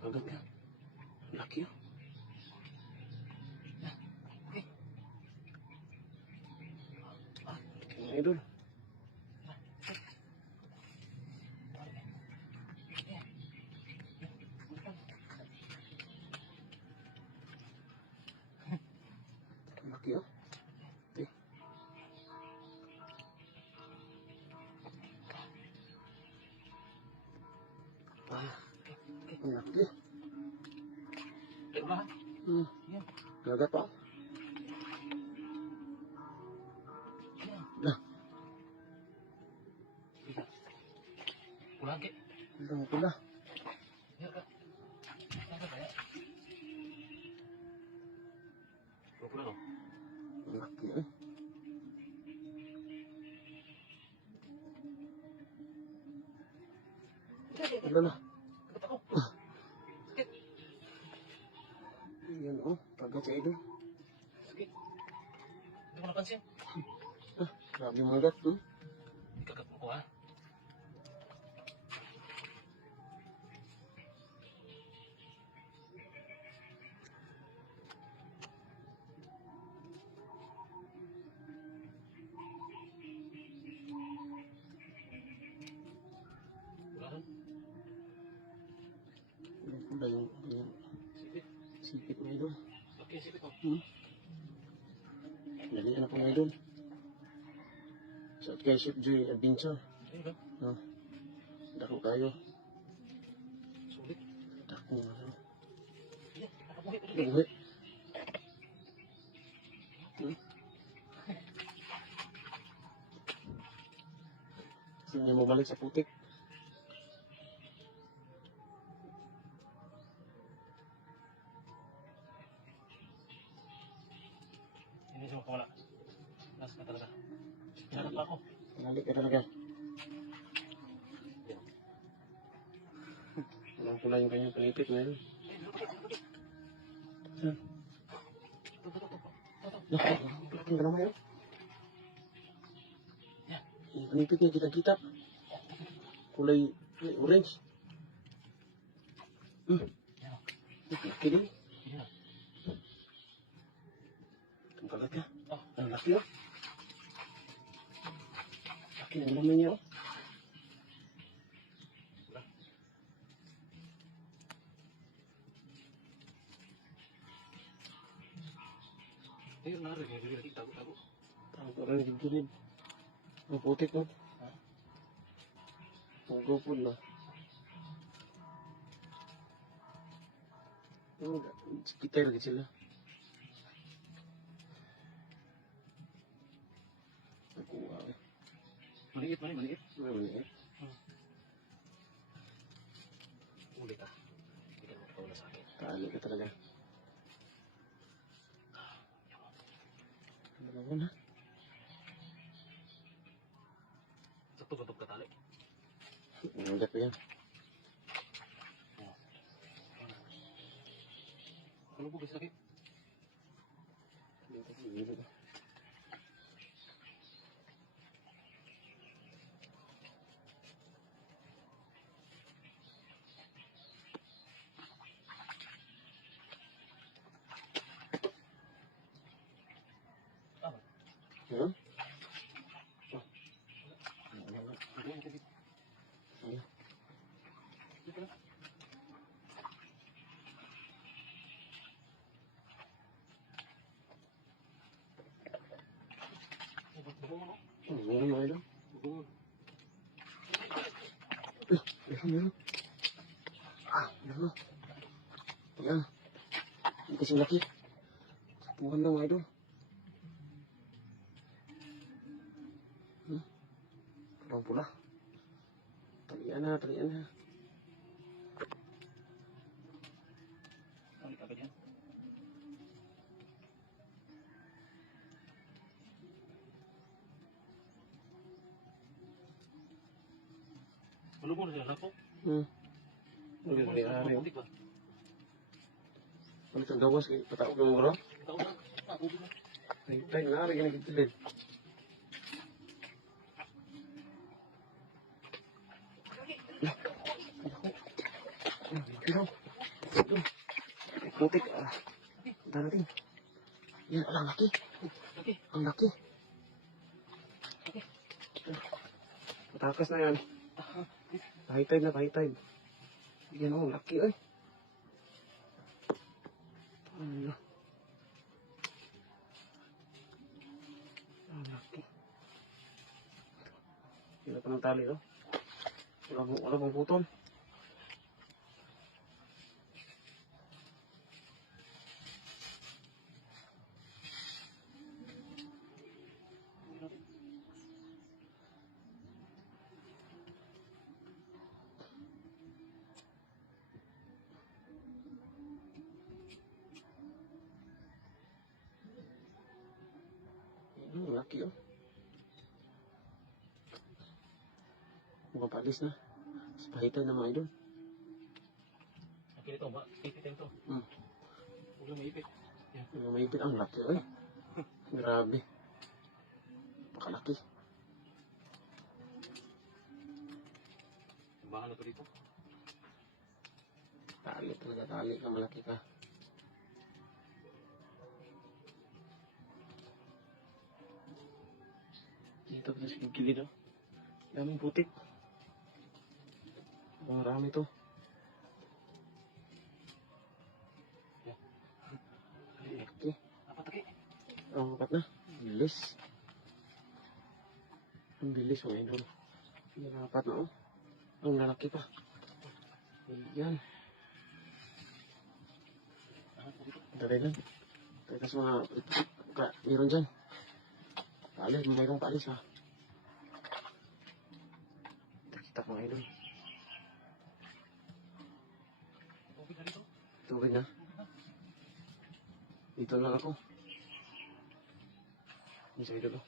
Kagat ka. Laki yun. Mga idol. Laki yun. Ang laki. Kagat pa. Pulang ke. Ang pula. Ya kak. Apa kayak? Pulang dong. Ang laki yun. Ano na? Kagat ako. Sakit. Yan o. Kagat sa idol. Sakit. Hindi ko napansin. Grabe yung magat. Ikagat mo ko ha. Pulang. Ang pula yung Sipit. sipit mga idol. Laki yung sipit oh. Dali na po mga idol. Sa kay Chef Joy Adventure. Ayun ba? Dako kayo. Sulit. Dako nga. Iya. Nakabuhi pa rin. Buhi. Sige mo balik sa putik. Hindi siya makawala. Nas ka talaga. Hinarap pa ako. Balik ka talaga. Walang pula yung kanyang panipit ngayon. Ang galamay yun. Yung panipit niya kita-kita. Kulay orange. Laki din. Ang kagat ka. Ang laki yun. Laki ng galamay niya. Ayun, narin. May lagi tago-tago. Ang parang gigilid. Ang putik no. Ang gopod na. Kita lagi sila. Nakuha eh. Maliit, maliit. Maliit. Ulit ah. Hindi ka makakawala sa akin. Tali ka talaga. Ano na? Sakto-sakto ka tali. Nanggap yan. Ano po gusto sakit? Dito sa gilid. Huh? Ano yung sakit? Iya. Dito na. Bubungan mo. Meron mga idol. Bubungan. Meron. Meron. Ayan. Hindi kasi laki. Sapuhan lang mga idol. Pulang pula. Talian na, talian na. Balik agad yan. Malubong na siya, lapok. Malubong na siya. Maputik ba? Balik ang gawas kay patawag ng gulong. Ikaw na. Ubig na. Hintay na nga, ginagito din. Pero, ito. Putik. Darating. Yan, ang laki. Ang laki. Patakas na yan. High-tide na, high-tide. Yan o, laki ay. Ano? Ang laki. Hindi pa ng tali, oh. Wala bang putol. Laki, oh. Mukhang palis na. Pahitan na mga idol. Akin ito, ba? Ipitin to. Huwag lang maipit. Yan. Yung maipit, ang laki, ay. Grabe. Pakalaki. Bahan na to dito. Tali talaga, tali ka, malaki ka. Dito pa sa gilid, oh. Daming putik. Marami to. Yan. Laki. Apat laki. Ang apat na. Bilis. Ang bilis mga idol. Yung apat na, oh. Ang lalaki pa. Ayan. Dali lang. Tapos mga meron dyan. Palis, mayroong palis ha. Kita mga idol. Tubig na dito. Tubig na. Dito lang ako. Yung sa idol, oh.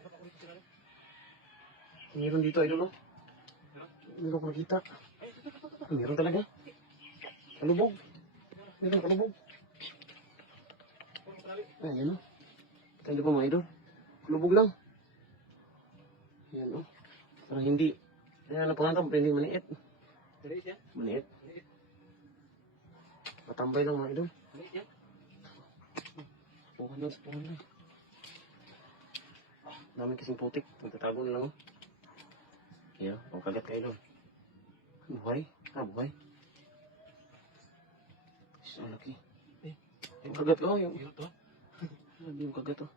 Ano pa ulit sila? Meron dito, idol, oh. Meron ko nakita. Meron talaga. Kalubog. Meron kalubog. Ayan, oh. Kita niyo po mga idol. Kalubog lang. Ayan, oh. Parang hindi. Ayan, ano pangatang, hindi maniit. Maliit yan? Maniit. Maliit. Patambay lang mga idol. Maliit yan? Puhan lang. Dami kasing putik. Magtatago na lang, oh. Ayan, ang kagat kayo doon. Buhay. Buhay. Ang laki. Yung kagat ko, yung... Hirap to. Hindi yung kagat, oh.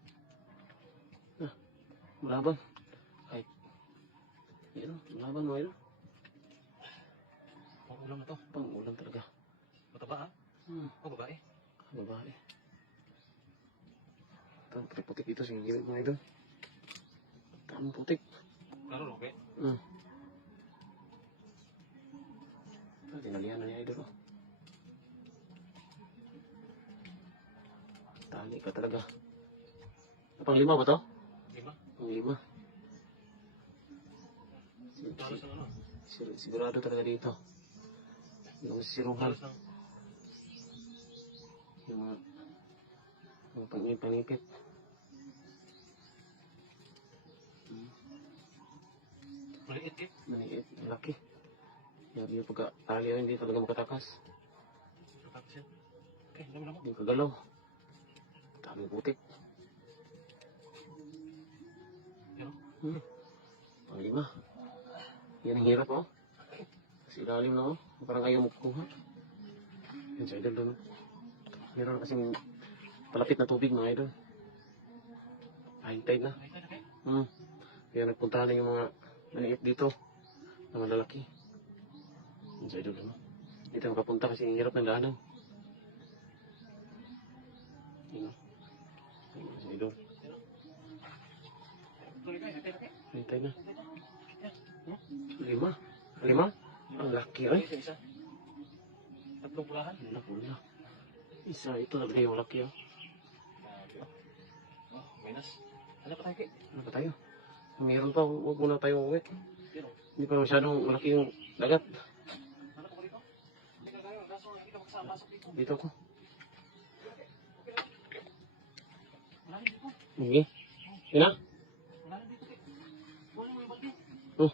Malaban. Kahit... Yan, malaban mo, yun. Pang-ulam na to. Pang-ulam talaga. Mataba ha? O babae? Babae. Ito, putik dito sa gilid mga idol. Tamang putik. Klaro, okay? Tinalihan na niya idol, oh. Tali ka talaga. Pang-5 ba to? 5? Pang-5. Talos ng ano? Sigurado talaga dito. Yung siruhan. Talos ng... Yung mga panipit. Maliit eh. Maniit. Laki. Yabi yung pagka-tali na hindi talaga makatakas. Tapos yan. Okay, dami naman. Hindi kagalaw. Daming putik. Yan o. Pang-5. Yan ang hirap, oh. Kasi ilalim na, oh. Parang ayaw mo kukuha. Yan sa idol doon, oh. Meron kasing palapit na tubig, mga idol. High-tide na. Ay, tayo. Kaya nagpuntahan na yung mga maniit dito. Na malalaki. Yan sa idol, oh. Dito makapunta kasi ang hirap ng daanan. Yan, oh. Yan sa idol. Tuloy tayo, tayo. High-tide na. 5. Ang laki, ay. Isa. Tatlong pulahan. Wala po na. Isa, ito talaga yung laki, oh. Oh, minus. Ano pa tayo, Kik? Ano pa tayo? Meron pa, huwag muna tayo uwi. Pero, Hindi pa masyadong malaki yung dagat. ano pa ko dito? Hindi ka tayo, kaso hindi ka magsapasok dito. Dito ko. Malalim dito. Sige. Yun na? Malalim dito. Wala mo yung bagyo. Oh.